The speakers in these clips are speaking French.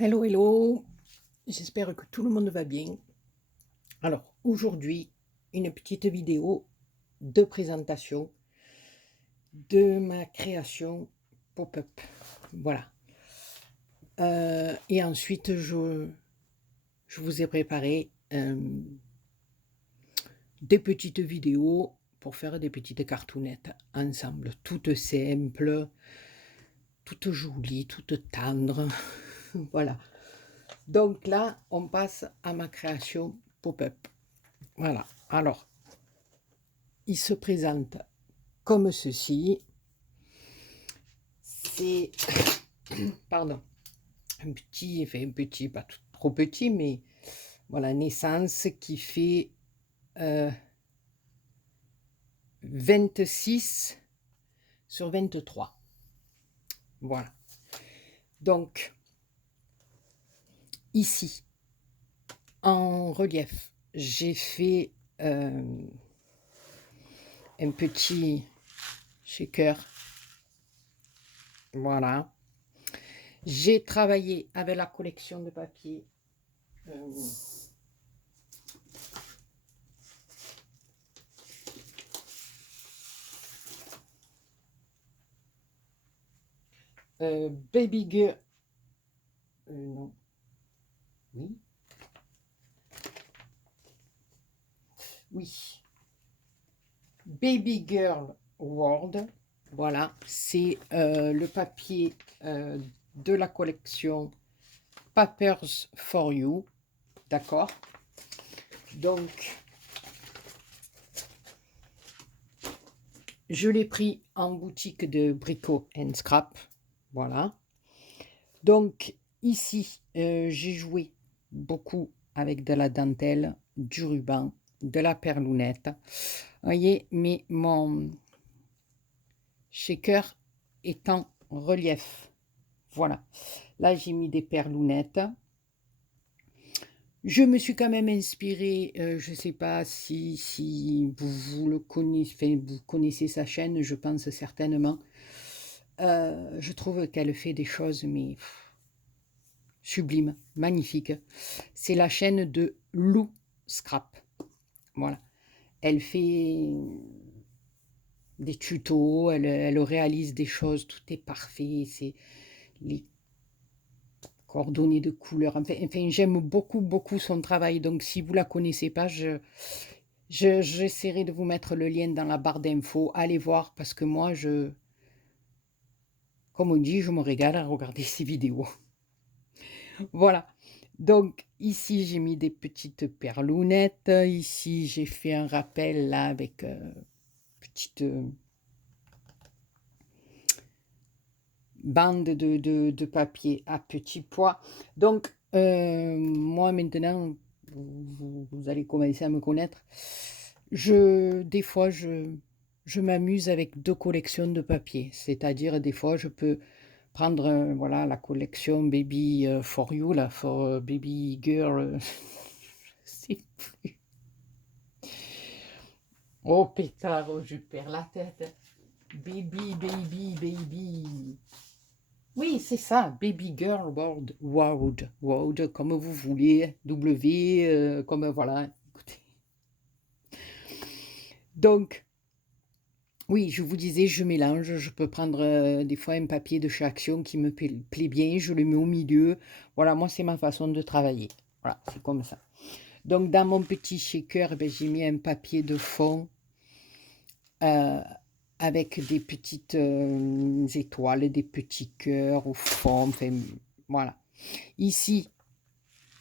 Hello, hello, j'espère que tout le monde va bien. Alors, aujourd'hui, une petite vidéo de présentation de ma création pop-up. Voilà. Et ensuite, je vous ai préparé des petites vidéos pour faire des petites cartounettes ensemble, toutes simples, toutes jolies, toutes tendres. Voilà. Donc là, on passe à ma création pop-up. Voilà. Alors, il se présente comme ceci. C'est, pardon, un petit, pas trop petit, mais voilà, naissance qui fait 26 sur 23. Voilà. Donc, ici, en relief, j'ai fait un petit shaker. Voilà. J'ai travaillé avec la collection de papier. Baby Girl. Non. Oui. Oui. Baby Girl World. Voilà, c'est le papier de la collection Papers for You. D'accord. Donc, je l'ai pris en boutique de Brico and Scrap. Voilà. Donc, ici, j'ai joué beaucoup avec de la dentelle, du ruban, de la perlounette. Vous voyez, mais mon shaker est en relief. Voilà. Là, j'ai mis des perlounettes. Je me suis quand même inspirée, je ne sais pas si vous le connaissez, enfin, vous connaissez sa chaîne, je pense certainement. Je trouve qu'elle fait des choses, mais sublimes, magnifiques. C'est la chaîne de Lou Scrap. Voilà. Elle fait des tutos, elle réalise des choses, tout est parfait. C'est les coordonnées de couleurs. Enfin, j'aime beaucoup, beaucoup son travail. Donc, si vous ne la connaissez pas, j'essaierai de vous mettre le lien dans la barre d'infos. Allez voir parce que moi, comme on dit, je me régale à regarder ces vidéos. Voilà. Donc, ici, j'ai mis des petites perlounettes. Ici, j'ai fait un rappel là avec petite bande de papier à petits pois. Donc, moi, maintenant, vous allez commencer à me connaître. Des fois, je m'amuse avec deux collections de papier. C'est-à-dire, des fois, je peux prendre voilà, la collection Baby for You, là, for Baby Girl, je sais plus. Oh pétard, oh, je perds la tête. Baby, baby, baby. Oui, c'est ça, Baby Girl World, comme vous voulez, W, comme voilà, écoutez. Donc, oui, je vous disais, je mélange, je peux prendre des fois un papier de chaque action qui me plaît bien, je le mets au milieu. Voilà, moi, c'est ma façon de travailler. Voilà, c'est comme ça. Donc, dans mon petit shaker, ben, j'ai mis un papier de fond euh, avec des petites étoiles, des petits cœurs au fond, enfin, voilà. Ici,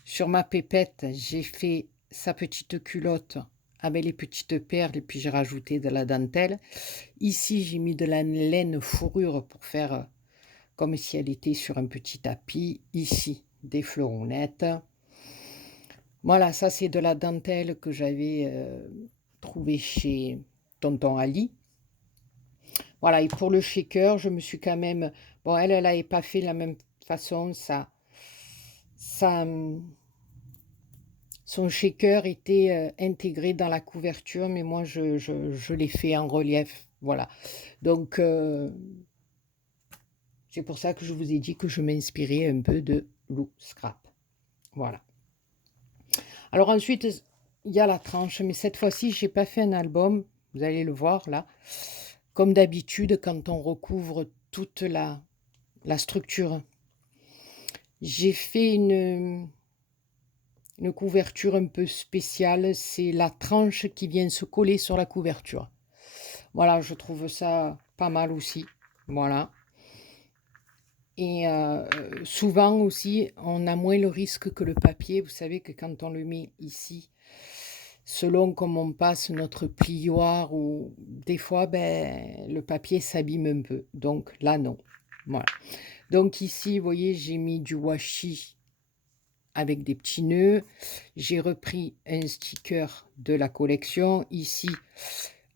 sur ma pépette, j'ai fait sa petite culotte avec les petites perles et puis j'ai rajouté de la dentelle. Ici, j'ai mis de la laine fourrure pour faire comme si elle était sur un petit tapis. Ici, des fleuronnettes. Voilà, ça c'est de la dentelle que j'avais trouvé chez Tonton Ali. Voilà, et pour le shaker, je me suis quand même... Bon, elle n'avait pas fait de la même façon, ça, son shaker était intégré dans la couverture, mais moi, je l'ai fait en relief. Voilà. Donc, C'est pour ça que je vous ai dit que je m'inspirais un peu de Lou Scrap. Voilà. Alors ensuite, il y a la tranche, mais cette fois-ci, je n'ai pas fait un album. Vous allez le voir là. Comme d'habitude, quand on recouvre toute la structure, j'ai fait une couverture un peu spéciale. C'est la tranche qui vient se coller sur la couverture. Voilà, je trouve ça pas mal aussi. Voilà. Et souvent aussi, on a moins le risque que le papier. Vous savez que quand on le met ici, selon comme on passe notre plioir, ou des fois, ben, le papier s'abîme un peu. Donc là, non. Voilà. Donc ici, vous voyez, j'ai mis du washi avec des petits nœuds. J'ai repris un sticker de la collection. Ici,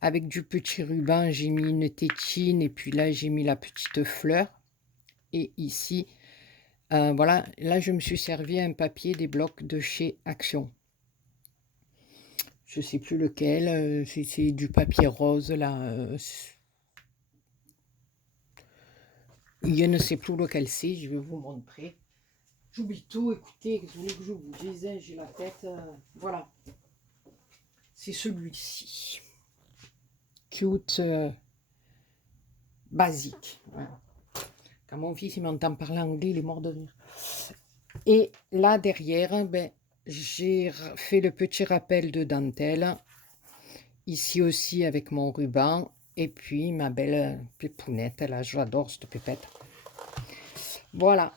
avec du petit ruban, j'ai mis une tétine. Et puis là, j'ai mis la petite fleur. Et ici, voilà, là, je me suis servi un papier des blocs de chez Action. Je ne sais plus lequel. C'est du papier rose, là. Je ne sais plus lequel c'est. Je vais vous montrer. J'oublie tout. Écoutez, vous voulez que je vous dise, hein, j'ai la tête. Voilà. C'est celui-ci. Cute. Basique. Voilà. Quand mon fils il m'entend parler anglais, il est mort de rire. Et là, derrière, ben, j'ai fait le petit rappel de dentelle. Ici aussi avec mon ruban. Et puis ma belle pépounette. Là, j'adore cette pépette. Voilà.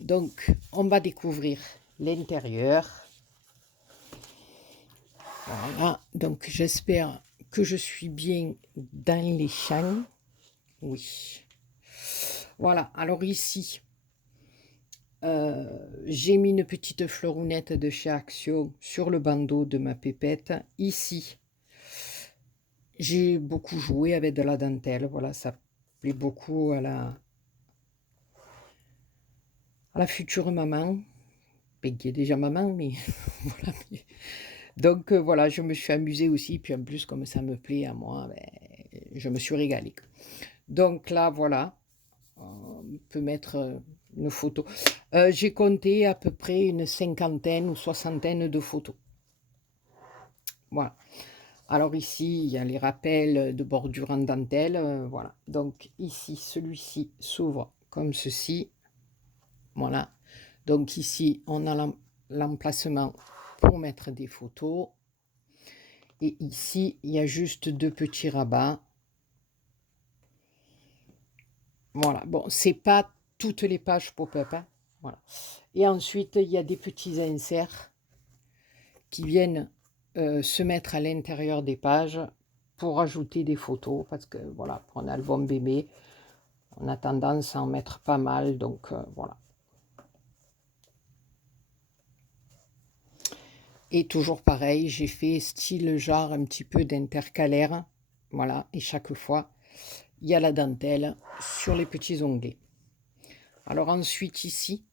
Donc, on va découvrir l'intérieur. Voilà. Donc, j'espère que je suis bien dans les champs. Oui. Voilà. Alors ici, j'ai mis une petite fleurounette de chez Action sur le bandeau de ma pépette. Ici, j'ai beaucoup joué avec de la dentelle. Voilà, ça plaît beaucoup à la future maman. Qui est déjà maman, mais voilà. Donc voilà, je me suis amusée aussi. Puis en plus, comme ça me plaît à moi, ben, je me suis régalée. Donc là, voilà. On peut mettre une photo. J'ai compté à peu près une cinquantaine ou soixantaine de photos. Voilà. Alors ici, il y a les rappels de bordure en dentelle. Voilà. Donc ici, celui-ci s'ouvre comme ceci. Voilà. Donc ici, on a l'emplacement pour mettre des photos. Et ici, il y a juste deux petits rabats. Voilà. Bon, c'est pas toutes les pages pop-up, hein. Voilà. Et ensuite, il y a des petits inserts qui viennent se mettre à l'intérieur des pages pour ajouter des photos. Parce que, voilà, pour un album bébé, on a tendance à en mettre pas mal. Donc, voilà. Et toujours pareil, j'ai fait style genre un petit peu d'intercalaire. Voilà. Et chaque fois, il y a la dentelle sur les petits onglets. Alors ensuite, ici,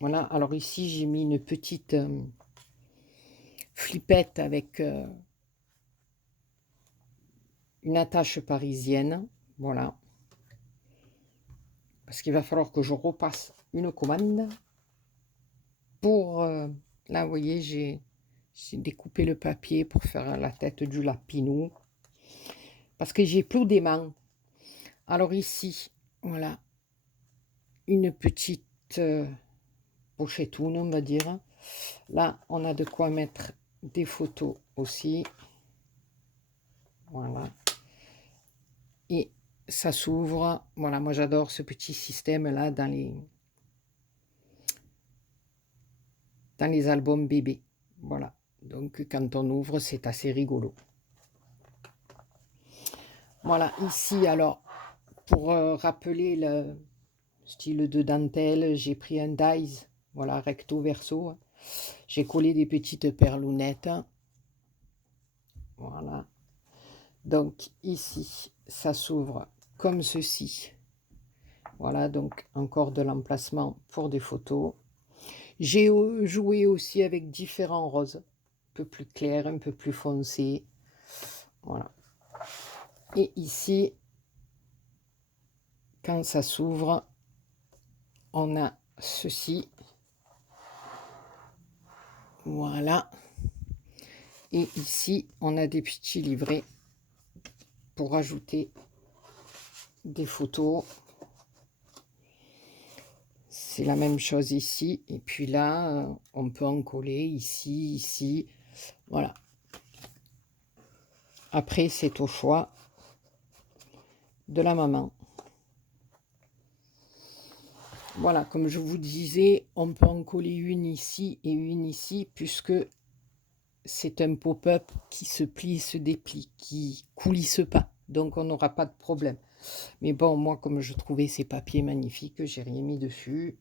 voilà, alors ici, j'ai mis une petite flippette avec une attache parisienne, voilà. Parce qu'il va falloir que je repasse une commande pour... là, vous voyez, j'ai découpé le papier pour faire la tête du lapinou. Parce que j'ai plus d'aimants. Alors ici, voilà, une petite pochetoune, on va dire. Là, on a de quoi mettre des photos aussi. Voilà. Et ça s'ouvre. Voilà, moi j'adore ce petit système-là dans les albums bébés. Voilà. Donc quand on ouvre, c'est assez rigolo. Voilà, ici, alors, pour rappeler le style de dentelle, j'ai pris un dies, voilà, recto verso. J'ai collé des petites perlounettes. Voilà. Donc ici, ça s'ouvre comme ceci. Voilà, donc encore de l'emplacement pour des photos. J'ai joué aussi avec différents roses, un peu plus clairs, un peu plus foncés. Voilà. Et ici, quand ça s'ouvre, on a ceci. Voilà. Et ici, on a des petits livrets pour ajouter des photos. C'est la même chose ici. Et puis là, on peut en coller ici, ici. Voilà. Après, c'est au choix de la maman. Voilà, comme je vous disais, on peut en coller une ici et une ici, puisque c'est un pop-up qui se plie, se déplie, qui coulisse pas. Donc, on n'aura pas de problème. Mais bon, moi, comme je trouvais ces papiers magnifiques, j'ai rien mis dessus.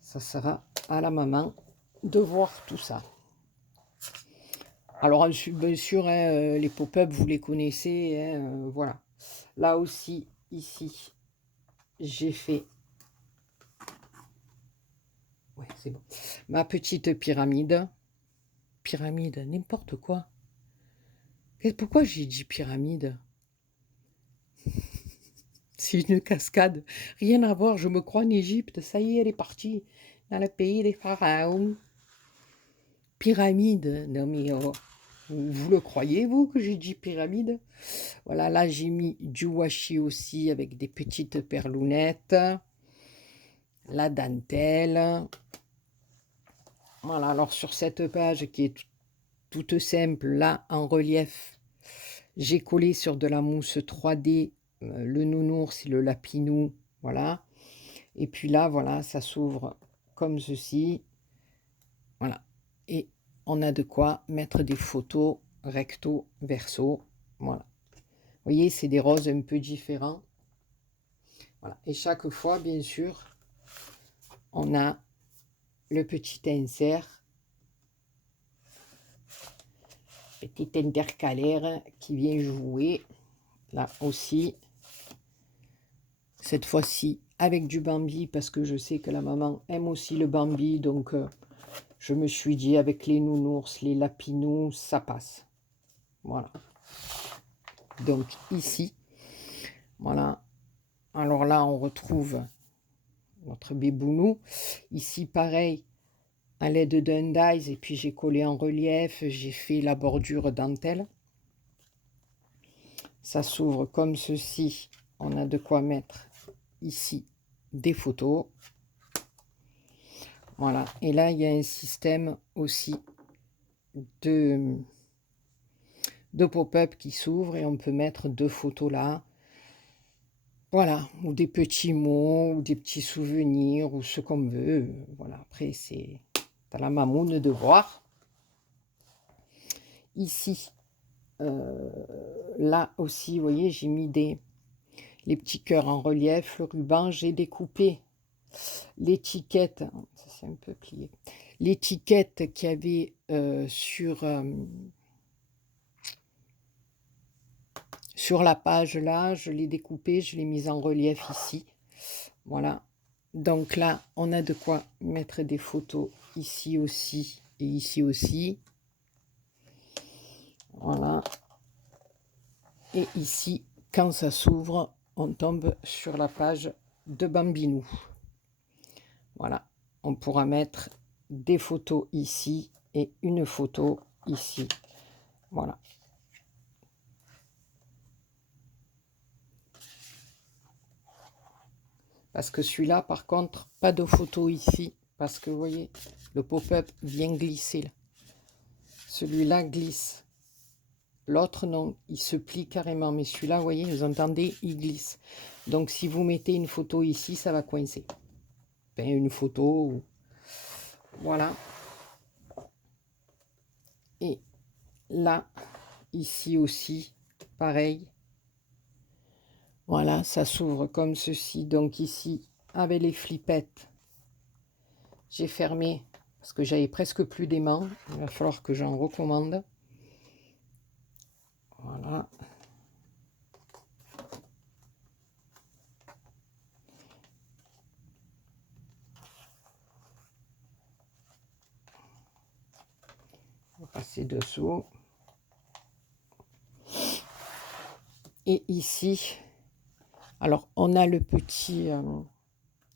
Ça sera à la maman de voir tout ça. Alors, bien sûr, hein, les pop-up, vous les connaissez. Hein, voilà. Là aussi, ici, j'ai fait... Ouais, c'est bon. Ma petite pyramide. Pyramide, n'importe quoi. Pourquoi j'ai dit pyramide? C'est une cascade. Rien à voir, je me crois en Égypte. Ça y est, elle est partie. Dans le pays des pharaons. Pyramide. Non mais vous le croyez, vous, que j'ai dit pyramide? Voilà, là j'ai mis du washi aussi avec des petites perlounettes. La dentelle. Voilà, alors sur cette page qui est toute simple, là en relief, j'ai collé sur de la mousse 3D le nounours et le lapinou. Voilà. Et puis là, voilà, ça s'ouvre comme ceci. Voilà. Et on a de quoi mettre des photos recto, verso. Voilà. Vous voyez, c'est des roses un peu différents. Voilà. Et chaque fois, bien sûr, on a le petit insert, petit intercalaire qui vient jouer. Là aussi, cette fois-ci avec du Bambi, parce que je sais que la maman aime aussi le Bambi, donc je me suis dit avec les nounours, les lapinous, ça passe. Voilà. Donc ici, voilà. Alors là, on retrouve notre bébounou. Ici, pareil, à l'aide d'un dies, et puis j'ai collé en relief, j'ai fait la bordure dentelle. Ça s'ouvre comme ceci. On a de quoi mettre ici des photos. Voilà. Et là, il y a un système aussi de pop-up qui s'ouvre et on peut mettre 2 photos là. Voilà. Ou des petits mots, ou des petits souvenirs, ou ce qu'on veut. Voilà. Après, c'est à la mamoune de voir. Ici, là aussi, vous voyez, j'ai mis les petits cœurs en relief, le ruban, j'ai découpé l'étiquette, ça c'est un peu plié, l'étiquette qu'il y avait sur la page là, je l'ai découpée, je l'ai mise en relief ici. Voilà. Donc là, on a de quoi mettre des photos ici aussi et ici aussi. Voilà. Et ici, quand ça s'ouvre, on tombe sur la page de Bambinou. Voilà. On pourra mettre des photos ici et une photo ici. Voilà. Parce que celui-là, par contre, pas de photo ici. Parce que, vous voyez, le pop-up vient glisser. Là. Celui-là glisse. L'autre, non, il se plie carrément. Mais celui-là, vous voyez, vous entendez, il glisse. Donc, si vous mettez une photo ici, ça va coincer. Enfin, une photo. Voilà. Et là, ici aussi, pareil. Voilà, ça s'ouvre comme ceci. Donc ici, avec les flippettes, j'ai fermé parce que j'avais presque plus d'aimants. Il va falloir que j'en recommande. Voilà. On va passer dessous. Et ici, Alors, on a le petit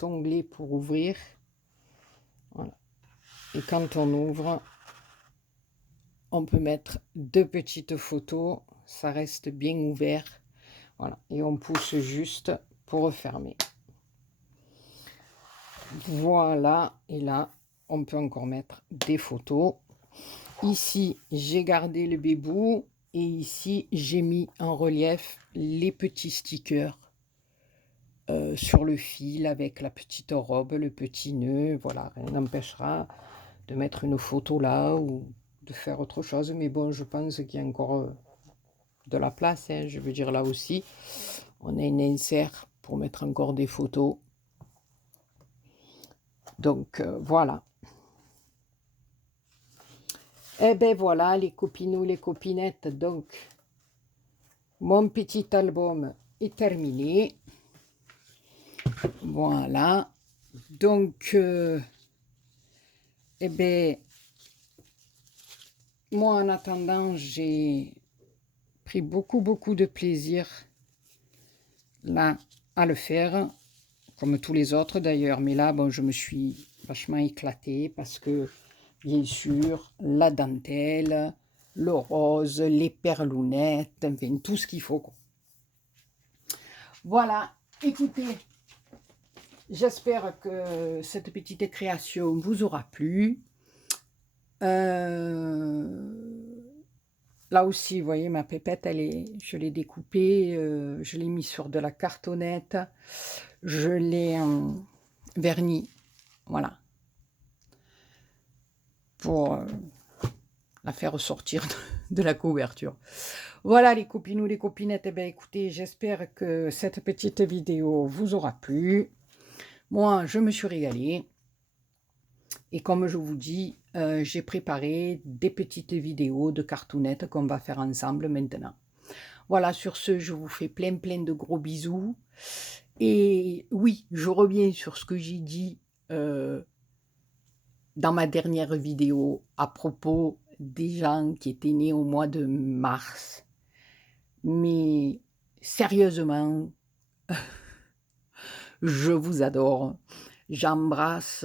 onglet pour ouvrir. Voilà. Et quand on ouvre, on peut mettre 2 petites photos. Ça reste bien ouvert. Voilà. Et on pousse juste pour refermer. Voilà. Et là, on peut encore mettre des photos. Ici, j'ai gardé le bébou. Et ici, j'ai mis en relief les petits stickers sur le fil avec la petite robe, le petit nœud. Voilà, rien n'empêchera de mettre une photo là ou de faire autre chose. Mais bon, je pense qu'il y a encore de la place. Hein. Je veux dire, là aussi, on a une insert pour mettre encore des photos. Donc, voilà. Eh ben voilà, les copinous, les copinettes. Donc, mon petit album est terminé. Voilà. Donc, eh ben, moi, en attendant, j'ai pris beaucoup de plaisir là à le faire, comme tous les autres d'ailleurs. Mais là, bon, je me suis vachement éclatée parce que, bien sûr, la dentelle, le rose, les perlounettes, enfin, tout ce qu'il faut, quoi. Voilà, écoutez, j'espère que cette petite création vous aura plu. Là aussi, vous voyez, ma pépette, je l'ai découpée, je l'ai mis sur de la cartonnette, je l'ai verni, voilà, pour la faire sortir de la couverture. Voilà les copinous, les copinettes, eh bien, écoutez, j'espère que cette petite vidéo vous aura plu. Moi, je me suis régalée. Et comme je vous dis, j'ai préparé des petites vidéos de cartoonettes qu'on va faire ensemble maintenant. Voilà, sur ce, je vous fais plein de gros bisous. Et oui, je reviens sur ce que j'ai dit dans ma dernière vidéo à propos des gens qui étaient nés au mois de mars. Mais sérieusement, je vous adore. J'embrasse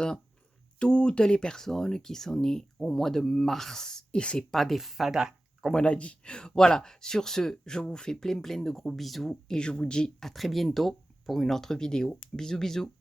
toutes les personnes qui sont nées au mois de mars. Et c'est pas des fadas, comme on a dit. Voilà, sur ce, je vous fais plein de gros bisous et je vous dis à très bientôt pour une autre vidéo. Bisous.